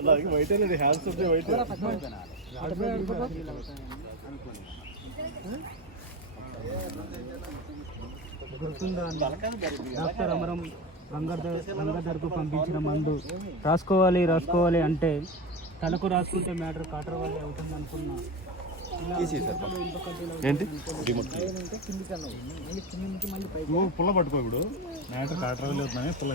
అలాగే వైట్ అనేది హ్యాండ్స్ ఉంటే వైట్. గుర్తుందా అండి? డాక్టర్ అమరం గంగాధర్కు పంపించిన మందు. రాసుకోవాలి రాసుకోవాలి అంటే తలకు రాసుకుంటే మ్యాటర్ కాటర్ వల్ల అవుతుంది అనుకున్నా ఏంటి? నువ్వు పుల్ల పట్టుకో ఇప్పుడు. మ్యాటర్ కాటర్ వెళ్ళి అవుతుందని పుల్ల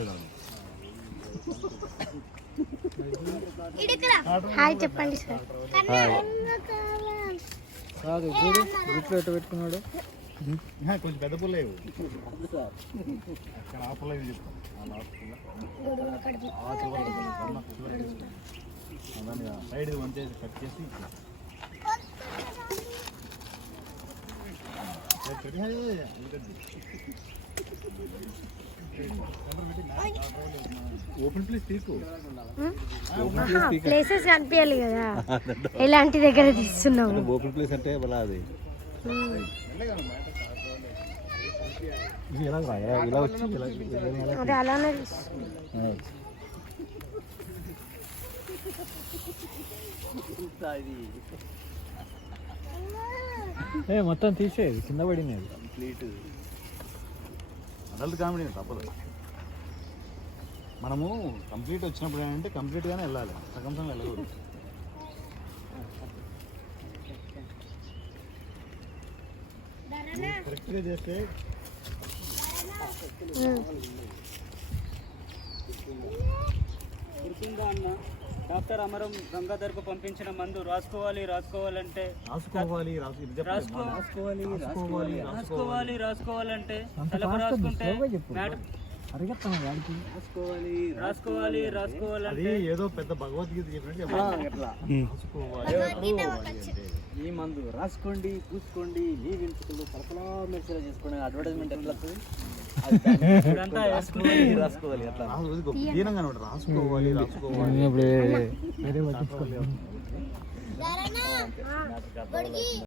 హాయ్ చెప్పండి సార్. కాదు చూడు ఎట్టు పెట్టుకున్నాడు? కొంచెం పెద్ద పుల్ల అక్కడ ఆ పుల్ల ఇది. అదాన్ని సైడ్ వన్ చేసి కట్ చేసి ఇచ్చేయి. ఏ, కట్ చేయి, అది కట్ చేయి. ఓపెన్ ప్లేస్ తీసుకో ప్లేసెస్ కనిపించాలి కదా. ఎలాంటి దగ్గర తీస్తున్నావు? ఓపెన్ ప్లేస్ అంటే అది. అది అలానే తీస్తుంది. ఏ మొత్తం తీసేది కింద పడింది అది కంప్లీట్. అడల్ట్ కామెడీ తప్పదు. మనము కంప్లీట్ వచ్చినప్పుడు ఏంటంటే కంప్లీట్గానే వెళ్ళాలి. సగం సగం వెళ్ళకూడదు. కరెక్ట్గా చేస్తే అన్న? డాక్టర్ అమరం గంగాధర్కు పంపించిన మందు రాసుకోవాలి రాసుకోవాలంటే రాసుకోవాలి రాసుకోవాలి రాసుకోవాలి రాసుకోవాలి రాసుకోవాలంటే తలకు రాసుకుంటే రాసుకోవాలి రాసుకోవాలి రాసుకోవాలంటే ఏదో పెద్ద భగవద్గీత చెప్పినట్టు రాసుకోవాలి ఈ మందు రాసుకోండి పూసుకోండి మీ వెంట్రుకలు పలపలా మెరిసేలా చేసుకోండి అడ్వర్టైజ్మెంట్ ఎట్లా వస్తుంది? రాసుకోవాలి అట్లా. రాసుకోవాలి